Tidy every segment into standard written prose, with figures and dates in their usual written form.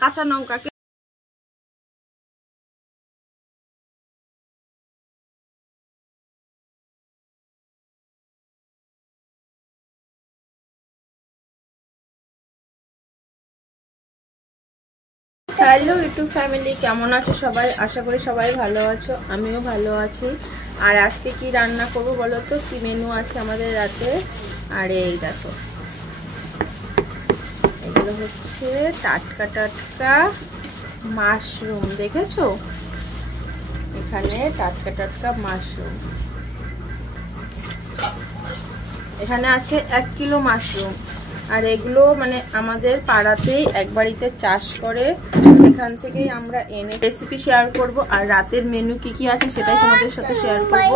কাঁচা লঙ্কাকে hello YouTube family, কেমন আছো সবাই? আশা করি সবাই ভালো আছো, আমিও ভালো আছি। আর আজকে কি রান্না করবো বলো তো, কি মেনু আছে আমাদের রাতে? আর এই দেখো, এগুলো হচ্ছে টাটকা টাটকা মাশরুম। দেখেছো এখানে টাটকা টাটকা মাশরুম, এখানে আছে 1 কিলো মাশরুম। আর এগুলো মানে আমাদের পাড়াতেই এক বাড়িতে চাষ করে, সেখান থেকেই আমরা এনে রেসিপি শেয়ার করব। আর রাতের মেনু কি কি আছে সেটাই তোমাদের সাথে শেয়ার করব।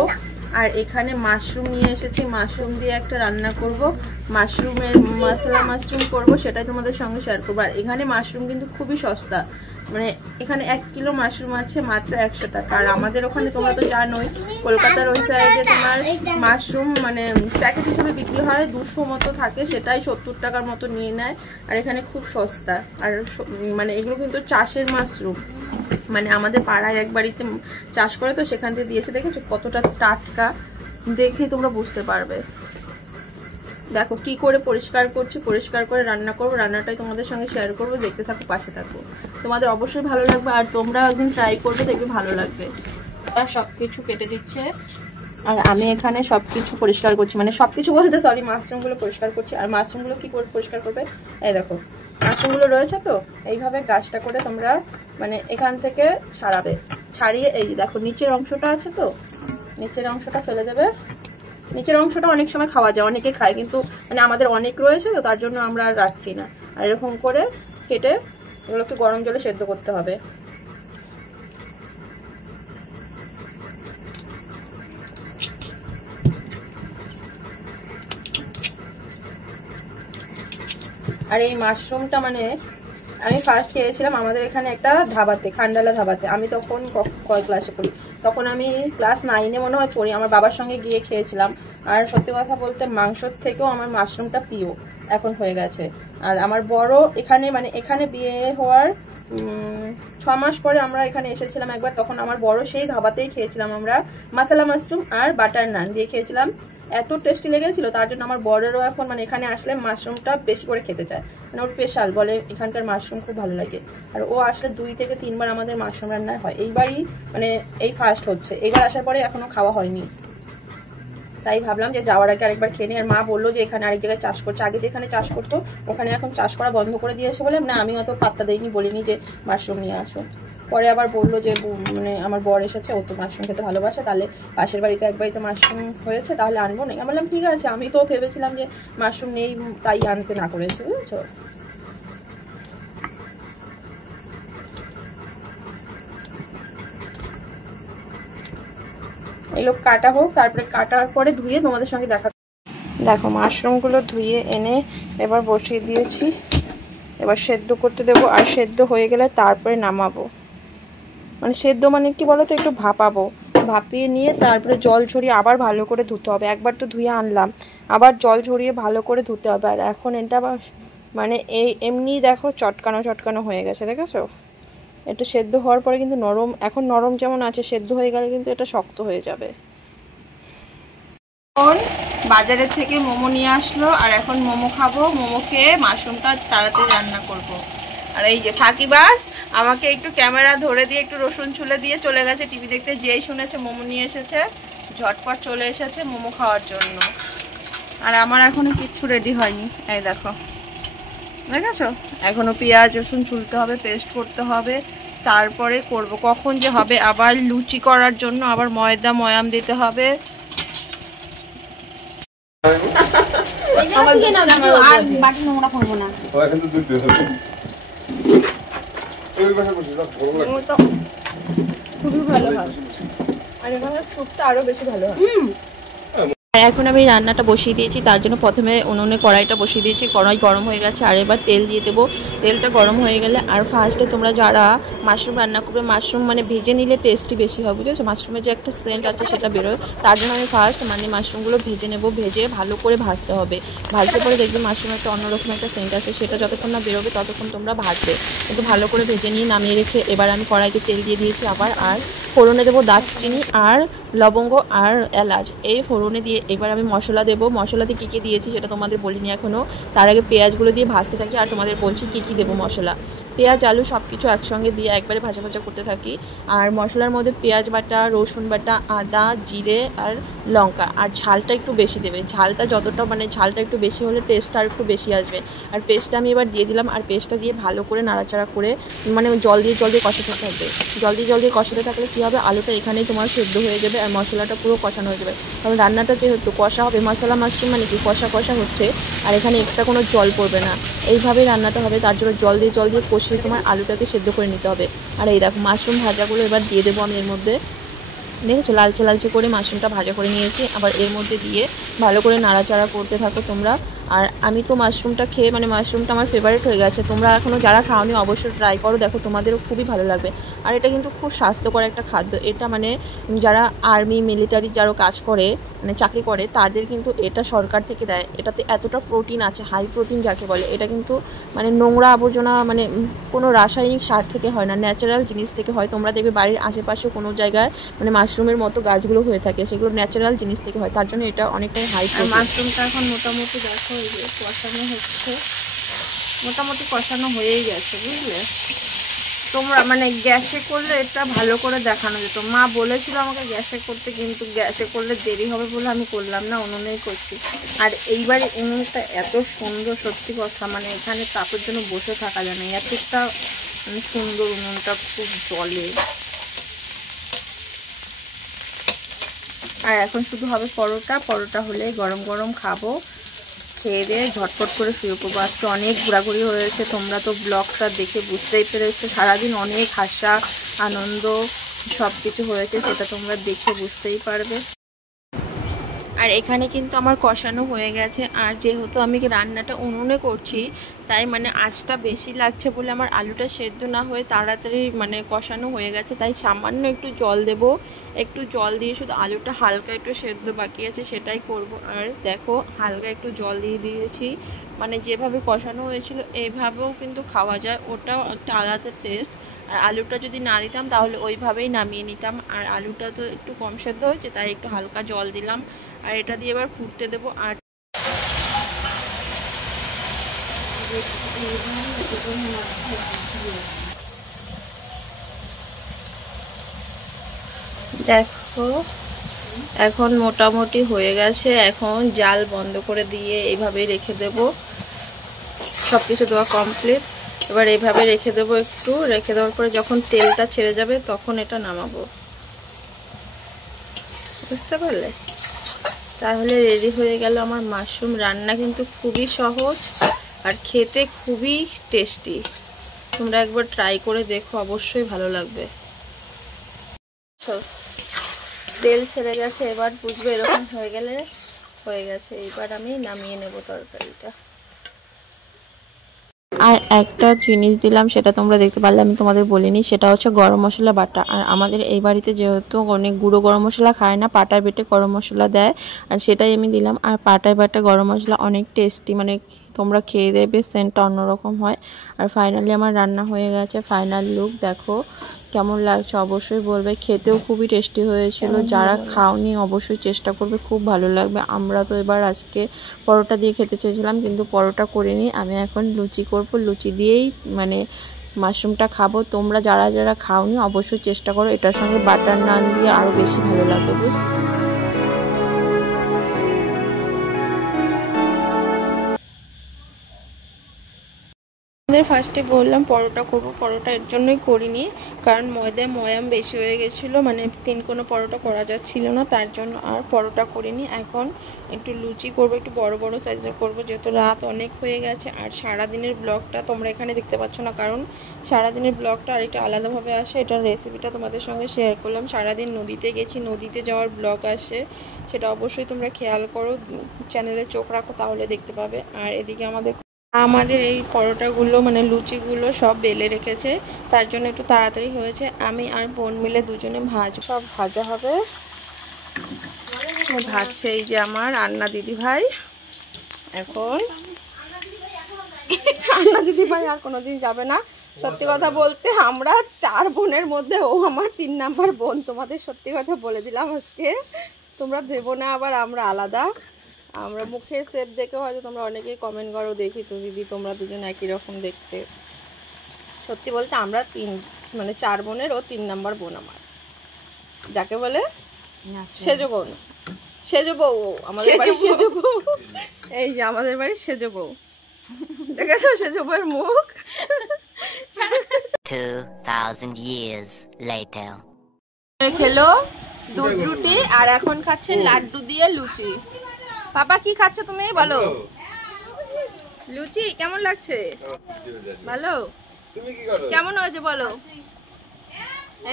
আর এখানে মাশরুম নিয়ে এসেছি, মাশরুম দিয়ে একটা রান্না করব, মাশরুমের মশলা মাশরুম করব, সেটাই তোমাদের সঙ্গে শেয়ার করবো। আর এখানে মাশরুম কিন্তু খুবই সস্তা, মানে এখানে 1 কিলো মাশরুম আছে মাত্র 100 টাকা। আর আমাদের ওখানে তোমরা তো জানোই, কলকাতার ওই সাইডে তোমার মাশরুম মানে প্যাকেট হিসেবে বিক্রি হয়, 200 মতো থাকে, সেটাই 70 টাকার মতো নিয়ে নেয়। আর এখানে খুব সস্তা। আর মানে এগুলো কিন্তু চাষের মাশরুম, মানে আমাদের পাড়ায় এক বাড়িতে চাষ করে, তো সেখান থেকে দিয়েছে। দেখেছো কতটা টাটকা, দেখে তোমরা বুঝতে পারবে। দেখো কি করে পরিষ্কার করছি, পরিষ্কার করে রান্না করবো, রান্নাটাই তোমাদের সঙ্গে শেয়ার করবো। দেখতে থাকো, পাশে থাকো, তোমাদের অবশ্যই ভালো লাগবে। আর তোমরা একদিন ট্রাই করবে, দেখবে ভালো লাগবে। সব কিছু কেটে দিচ্ছে, আর আমি এখানে সব কিছু পরিষ্কার করছি, মানে সব কিছু বলতে সরি, মাশরুমগুলো পরিষ্কার করছি। আর মাশরুমগুলো কী করে পরিষ্কার করবে, এই দেখো মাশরুমগুলো রয়েছে তো, এইভাবে গাছটা করে তোমরা মানে এখান থেকে ছাড়াবে, ছাড়িয়ে এই দেখো নিচের অংশটা আছে তো, নিচের অংশটা ফেলে দেবে। নিচের অংশটা অনেক সময় খাওয়া যায়, অনেকে খায়, কিন্তু মানে আমাদের অনেক রয়েছে তো তার জন্য আমরা আর রাখছি না। আর এরকম করে কেটে এগুলোকে গরম জলে সেদ্ধ করতে হবে। আর এই মাশরুমটা মানে আমি ফার্স্ট খেয়েছিলাম আমাদের এখানে একটা ধাবাতে, খান্ডালা ধাবাতে। আমি তখন কয় ক্লাসে পড়ি, তখন আমি ক্লাস 9-এ মনে হয় পড়ি। আমার বাবার সঙ্গে গিয়ে খেয়েছিলাম। আর সত্যি কথা বলতে মাংসর থেকেও আমার মাশরুমটা প্রিয় এখন হয়ে গেছে। আর আমার বড় এখানে মানে এখানে বিয়ে হওয়ার 6 মাস পরে আমরা এখানে এসেছিলাম একবার, তখন আমার বড় সেই ধাবাতেই খেয়েছিলাম আমরা মশলা মাশরুম আর বাটার নান দিয়ে খেয়েছিলাম। এত টেস্টি লেগেছিল, তার জন্য আমার বড়েরও এখন মানে এখানে আসলে মাশরুমটা বেশি করে খেতে চায়, মানে ওর স্পেশাল বলে এখানকার মাশরুম খুব ভালো লাগে। আর ও আসলে 2 থেকে 3 বার আমাদের মাশরুম রান্না হয়, এইবারই মানে এই ফার্স্ট হচ্ছে, এইবার আসার পরে এখনও খাওয়া হয়নি। তাই ভাবলাম যে যাওয়ার আগে আরেকবার খেয়ে নিই। আর মা বললো যে এখানে আরেক জায়গায় চাষ করছে, আগে যেখানে চাষ করতো ওখানে এখন চাষ করা বন্ধ করে দিয়েছে বলে, না আমি অত পাত্তা দিইনি, বলিনি যে মাশরুম নিয়ে আসো। পরে আবার বললো যে মানে আমার বর এসেছে, ও তো মাশরুম খেতে ভালোবাসে, তাহলে পাশের বাড়িতে এক বাড়িতে মাশরুম হয়েছে, তাহলে আনবো না। আমি বললাম ঠিক আছে, আমি তো ভেবেছিলাম যে মাশরুম নেই তাই আনতে না করেছি, বুঝেছো। এগুলো কাটা হোক, তারপরে কাটার পরে ধুয়ে তোমাদের সঙ্গে দেখা। দেখো মাশরুমগুলো ধুয়ে এনে এবার বসিয়ে দিয়েছি, এবার সেদ্ধ করতে দেবো। আর সেদ্ধ হয়ে গেলে তারপরে নামাবো, মানে সেদ্ধ মানে কি বলো তো, একটু ভাপাবো, ভাপিয়ে নিয়ে তারপরে জল ঝরিয়ে আবার ভালো করে ধুতে হবে। একবার তো ধুয়ে আনলাম, আবার জল ঝরিয়ে ভালো করে ধুতে হবে। আর এখন এটা মানে এই এমনি দেখো চটকানো চটকানো হয়ে গেছে, দেখেছো। একটু সেদ্ধ হওয়ার পরে কিন্তু নরম, এখন নরম যেমন আছে, সেদ্ধ হয়ে গেলে কিন্তু এটা শক্ত হয়ে যাবে। এখন বাজারে থেকে মোমো নিয়ে আসলো, আর এখন মোমো খাবো, মোমো খেয়ে মাশরুমটা তাড়াতাড়ি রান্না করব। আর এই যে ফাঁকিবাজ আমাকে একটু ক্যামেরা ধরে দিয়ে একটু রসুন ছুলে দিয়ে চলে গেছে টিভি দেখতে, যেই শুনেছে মোমো নিয়ে এসেছে ঝটপট চলে এসেছে মোমো খাওয়ার জন্য। আর আমার এখনো কিচ্ছু রেডি হয়নি, এই দেখো দেখেছো, এখনো পেঁয়াজ রসুন ছুলতে হবে, পেস্ট করতে হবে, তারপরে করব। কখন যে হবে, আবার লুচি করার জন্য আবার ময়দা ময়াম দিতে হবে। খুবই ভালো হয়, আর এখানে স্যুপটা আরো বেশি ভালো হয়। এখন আমি রান্নাটা বসিয়ে দিয়েছি। তার জন্য প্রথমে উনুনে কড়াইটা বসিয়ে দিয়েছি, কড়াই গরম হয়ে গেছে। আর এবার তেল দিয়ে দেবো। তেলটা গরম হয়ে গেলে আর ফার্স্টে তোমরা যারা মাশরুম রান্না করবে, মাশরুম মানে ভেজে নিলে টেস্টি বেশি হবে, বুঝেছো? মাশরুমের যে একটা সেন্ট আছে সেটা বেরোয়, তার জন্য আমি ফার্স্ট মানে মাশরুমগুলো ভেজে নেব। ভেজে ভালো করে ভাজতে হবে। ভাজতে পরে দেখবে মাশরুমের একটা অন্যরকম একটা সেন্ট আছে, সেটা যতক্ষণ না বেরোবে ততক্ষণ তোমরা ভাজবে। কিন্তু ভালো করে ভেজে নিয়ে নামিয়ে রেখে এবার আমি কড়াইতে তেল দিয়ে দিয়েছি আবার। আর ফোড়নে দেবো দারচিনি আর লবঙ্গ আর এলাচ, এই ফোড়নে দিয়ে এবার আমি মশলা দেবো। মশলাতে কী কী দিয়েছি সেটা তোমাদের বলিনি এখনও। তার আগে পেঁয়াজগুলো দিয়ে ভাজতে থাকি আর তোমাদের বলছি কী কী দেবো মশলা। পেঁয়াজ আলু সব কিছু একসঙ্গে দিয়ে একবারে ভাজা ভাজা করতে থাকি। আর মশলার মধ্যে পেঁয়াজ বাটা, রসুন বাটা, আদা, জিরে আর লঙ্কা। আর ঝালটা একটু বেশি দেবে। ঝালটা যতটা মানে ঝালটা একটু বেশি হলে টেস্টটা আর একটু বেশি আসবে। আর পেস্টটা আমি এবার দিয়ে দিলাম। আর পেস্টটা দিয়ে ভালো করে নাড়াচাড়া করে মানে জল দিয়ে কষাতে থাকবে। জল দিয়ে কষাতে থাকলে কী হবে, আলুটা এখানেই তোমার সেদ্ধ হয়ে যাবে আর মশলাটা পুরো কষানো হয়ে যাবে। কারণ রান্নাটা যেহেতু কষা হবে, মশলা মাশরুম মানে কি কষা কষা হচ্ছে, আর এখানে এক্সট্রা কোনো জল পড়বে না। এইভাবেই রান্নাটা হবে। তার জন্য জল দিয়ে কষিয়ে তোমার আলুটাকে সেদ্ধ করে নিতে হবে। আর এই দেখো মাশরুম ভাজাগুলো এবার দিয়ে দেবো আমি এর মধ্যে। দেখেছো লালচে লালচে করে মাশরুমটা ভাজা করে নিয়েছি। আবার এর মধ্যে দিয়ে ভালো করে নাড়াচাড়া করতে থাকো তোমরা। আর আমি তো মাশরুমটা খেয়ে মানে মাশরুমটা আমার ফেভারিট হয়ে গেছে। তোমরা এখনও যারা খাওনি অবশ্যই ট্রাই করো, দেখো তোমাদেরও খুবই ভালো লাগবে। আর এটা কিন্তু খুব স্বাস্থ্যকর একটা খাদ্য। এটা মানে যারা আর্মি মিলিটারি যারা কাজ করে মানে চাকরি করে তাদের কিন্তু এটা সরকার থেকে দেয়। এটাতে এতটা প্রোটিন আছে, হাই প্রোটিন যাকে বলে। এটা কিন্তু মানে নোংরা আবর্জনা মানে কোনো রাসায়নিক সার থেকে হয় না, ন্যাচারাল জিনিস থেকে হয়। তোমরা দেখবে বাড়ির আশেপাশে কোনো জায়গায় মানে মাশরুমের মতো গাছগুলো হয়ে থাকে, সেগুলো ন্যাচারাল জিনিস থেকে হয়। তার জন্য এটা অনেকটাই হাই প্রোটিন। মাশরুমটা এখন মোটামুটি দেখো এই যে কষানো হচ্ছে, মোটামুটি কষানো হয়েই গেছে, বুঝলে? তোমরা মানে গ্যাসে করলে এটা ভালো করে দেখানো যেত। মা বলেছিল আমাকে গ্যাসে করতে, কিন্তু গ্যাসে করলে দেরি হবে বলে আমি করলাম না, উনুনেই করছি। আর এইবারে উনুনটা এত সুন্দর, সত্যি কথা মানে এখানে তাপের জন্য বসে থাকা যায় না, এতটা মানে সুন্দর উনুনটা, খুব জ্বলে। আর এখন শুধু হবে পরোটা। পরোটা হলে গরম গরম খাবো, খেয়ে দিয়ে ঝটপট করে শুয়ে পড়বো। আজকে অনেক ঘোরাঘুরি হয়েছে, তোমরা তো ব্লগটা দেখে বুঝতেই পেরেছো। সারাদিন অনেক হাসা আনন্দ সব কিছু হয়েছে, সেটা তোমরা দেখে বুঝতেই পারবে। আর এখানে কিন্তু আমার কষানো হয়ে গেছে। আর যেহেতু আমি রান্নাটা উনুনে করছি তাই মানে আঁচটা বেশি লাগছে বলে আমার আলুটা সেদ্ধ না হয়ে তাড়াতাড়ি মানে কষানো হয়ে গেছে। তাই সামান্য একটু জল দেব, একটু জল দিয়ে শুধু আলুটা হালকা একটু সেদ্ধ বাকি আছে সেটাই করব। আর দেখো হালকা একটু জল দিয়ে দিয়েছি, মানে যেভাবে কষানো হয়েছিল এইভাবেও কিন্তু খাওয়া যায়, ওটাও একটা আলাদা টেস্ট। আর আলুটা যদি না দিতাম তাহলে ওইভাবেই নামিয়ে নিতাম। আর আলুটা তো একটু কম সেদ্ধ হয়েছে তাই একটু হালকা জল দিলাম। আর এটা দিয়ে এবার ফুটতে দেবো। আর দেখো এখন মোটামুটি হয়ে গেছে। এখন জাল বন্ধ করে দিয়ে এইভাবেই রেখে দেব। সব কিছু দেওয়া কমপ্লিট। এবার এইভাবে রেখে দেবো, একটু রেখে দেওয়ার পরে যখন তেলটা ছেড়ে যাবে তখন এটা নামাবো, বুঝতে পারলে? তাহলে রেডি হয়ে গেল আমার মাশরুম রান্না। কিন্তু খুবই সহজ আর খেতে খুবই টেস্টি। তোমরা একবার ট্রাই করে দেখো, অবশ্যই ভালো লাগবে। তেল ছেড়ে গেছে, এবার বুঝবে এরকম হয়ে গেলে হয়ে গেছে। এবার আমি নামিয়ে নেব তরকারিটা। আর একটা জিনিস দিলাম সেটা তোমরা দেখতে পারলে, আমি তোমাদের বলিনি, সেটা হচ্ছে গরম মশলা বাটা। আর আমাদের এই বাড়িতে যেহেতু অনেক গুঁড়ো গরম মশলা খায় না, পাটায় বেটে গরম মশলা দেয়, আর সেটাই আমি দিলাম। আর পাটায় বাটা গরম মশলা অনেক টেস্টি, মানে তোমরা খেয়ে দেবে, সেন্টটা অন্যরকম হয়। আর ফাইনালি আমার রান্না হয়ে গেছে, ফাইনাল লুক দেখো কেমন লাগছে অবশ্যই বলবে। খেতেও খুবই টেস্টি হয়েছিল, যারা খাওনি অবশ্যই চেষ্টা করবে, খুব ভালো লাগবে। আমরা তো এবার আজকে পরোটা দিয়ে খেতে চেয়েছিলাম কিন্তু পরোটা করিনি, আমি এখন লুচি করব, লুচি দিয়েই মানে মাশরুমটা খাবো। তোমরা যারা যারা খাওনি অবশ্যই চেষ্টা করো, এটার সঙ্গে বাটার নান দিয়ে আরও বেশি ভালো লাগবে, বুঝতে? তোমাদের ফার্স্টে বললাম পরোটা করব, পরোটা এর জন্যই করিনি কারণ ময়দায় ময়াম বেশি হয়ে গেছিলো, মানে 3 কোনো পরোটা করা যাচ্ছিল না, তার জন্য আর পরোটা করিনি। এখন একটু লুচি করব, একটু বড় বড় সাইজের করব, যেহেতু রাত অনেক হয়ে গেছে। আর সারাদিনের ব্লগটা তোমরা এখানে দেখতে পাচ্ছ না, কারণ সারাদিনের ব্লগটা আর একটা আলাদাভাবে আসে। এটার রেসিপিটা তোমাদের সঙ্গে শেয়ার করলাম। সারাদিন নদীতে গেছি, নদীতে যাওয়ার ব্লগ আসে, সেটা অবশ্যই তোমরা খেয়াল করো, চ্যানেলে চোখ রাখো, তাহলে দেখতে পাবে। আর এদিকে আমাদের এই পরোটাগুলো মানে লুচিগুলো সব বেলে রেখেছে, তার জন্য একটু তাড়াতাড়ি হয়েছে। আমি আর বোন মিলে দুজনে সব ভাজা হবে। ভাজছে এই যে আমার আন্না দিদি ভাই। এখন আন্না দিদি ভাই আর কোনোদিন যাবে না। সত্যি কথা বলতে আমরা 4 বোনের মধ্যে ও আমার 3 নাম্বার বোন। তোমাদের সত্যি কথা বলে দিলাম আজকে, তোমরা ভেবো না আবার আমরা আলাদা। আমরা মুখের শেপ দেখে হয়তো তোমরা অনেকেই কমেন্ট করো, দেখি তো দিদি তোমরা দুজন একই রকম দেখতে। সত্যি বলতে আমরা 4 বোনের, ও 3 নাম্বার বোন আমার, যাকে বলে সেজো বউ। সেজো বউ আমাদের বাড়ি, সেজো বউ। এই যে আমাদের বাড়ির সেজো বউ, দেখেছো সেজো বউয়ের মুখ। 2000 years later. খেলো দুধ রুটি আর এখন খাচ্ছে লাড্ডু দিয়ে লুচি। পাপা কি খাচ্ছ তুমি বলো? লুচি কেমন লাগছে? ভালো? কেমন হয়েছে বলো?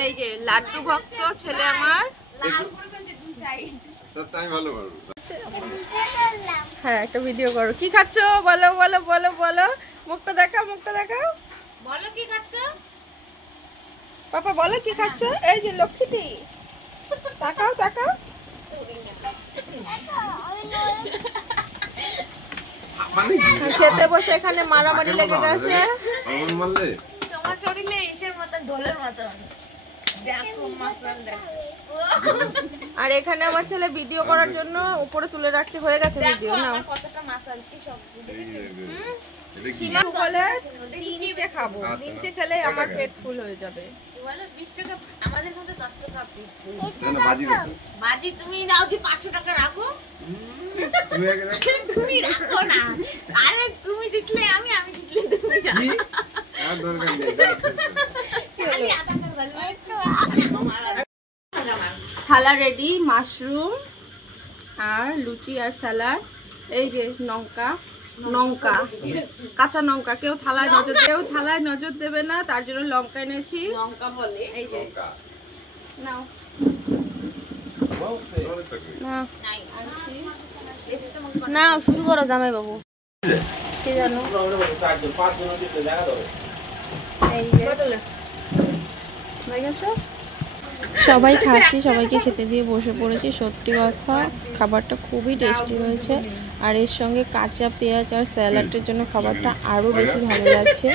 এই যে লাড্ডু ভক্ত ছেলে আমার। হ্যাঁ একটা ভিডিও করো। কি খাচ্ছ বলো বলো বলো বলো, মুখটা দেখাও, মুখটা দেখাও, বলো কি খাচ্ছ পাপা, বলো কি খাচ্ছ? এই যে লক্ষ্মীটি, তাকাও তাকাও। খেতে বসে এখানে মারামারি লেগে গেছে। তোমার শরীরে ইসের মতন, ঢোলের মতন। আর এখানে আমার ছেলে ভিডিও করার জন্য উপরে তুলে রাখছে, হয়ে গেছে ভিডিও। না বলে 3টে খাবো, 3টে খেলে আমার পেট ফুল হয়ে যাবে। আমাদের মধ্যে 10 টাকা পিস বাজি, তুমি দাও যে 500 টাকা রাখো। তুমি রাখো না, আরে তুমি জিতলে আমি, আমি জিতলে তুমি। থালা রেডি, মাশরুম আর লুচি আর স্যালাড। এই যে লঙ্কা, লঙ্কা কাঁচা লঙ্কা, কেউ থালায় নজর দেবে না, তার জন্য লঙ্কা এনেছি। লঙ্কা বলে এই যে নাও না, শুরু করো জামাই বাবু। কি জানো এই যে সবাই খাচ্ছি, সবাইকে খেতে দিয়ে বসে পড়েছি। সত্যি কথা খাবারটা খুবই টেস্টি হয়েছে, আর এর সঙ্গে কাঁচা পেঁয়াজ আর স্যালাডের জন্য খাবারটা আরও বেশি ভালো লাগছে।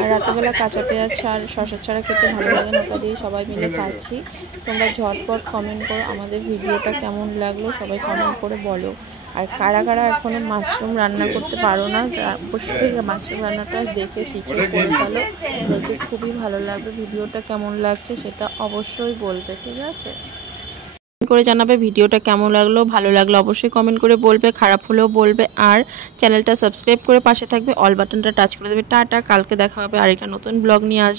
আর রাতেবেলা কাঁচা পেঁয়াজ আর শসা ছাড়া খেতে ভালো লাগে না, ওটা দিয়ে সবাই মিলে খাচ্ছি। তোমরা ঝটপট কমেন্ট করো আমাদের ভিডিওটা কেমন লাগলো, সবাই কমেন্ট করে বলো। আর কারা কারা এখনো মাশরুম রান্না করতে পারো না, অবশ্যই মাশরুম রান্নাটা দেখে শিখে করে ফেলো, দেখবে খুবই ভালো লাগবে। ভিডিওটা কেমন লাগছে সেটা অবশ্যই বলবে, ঠিক আছে? করে জানাবে ভিডিওটা কেমন লাগলো, ভালো লাগলো অবশ্যই কমেন্ট করে বলবে, খারাপ হলেও বলবে। আর চ্যানেলটা সাবস্ক্রাইব করে পাশে থাকবে, অল বাটনটা টাচ করে দেবে। টাটা, কালকে দেখা হবে আরেকটা নতুন ব্লগ নিয়ে আসবে।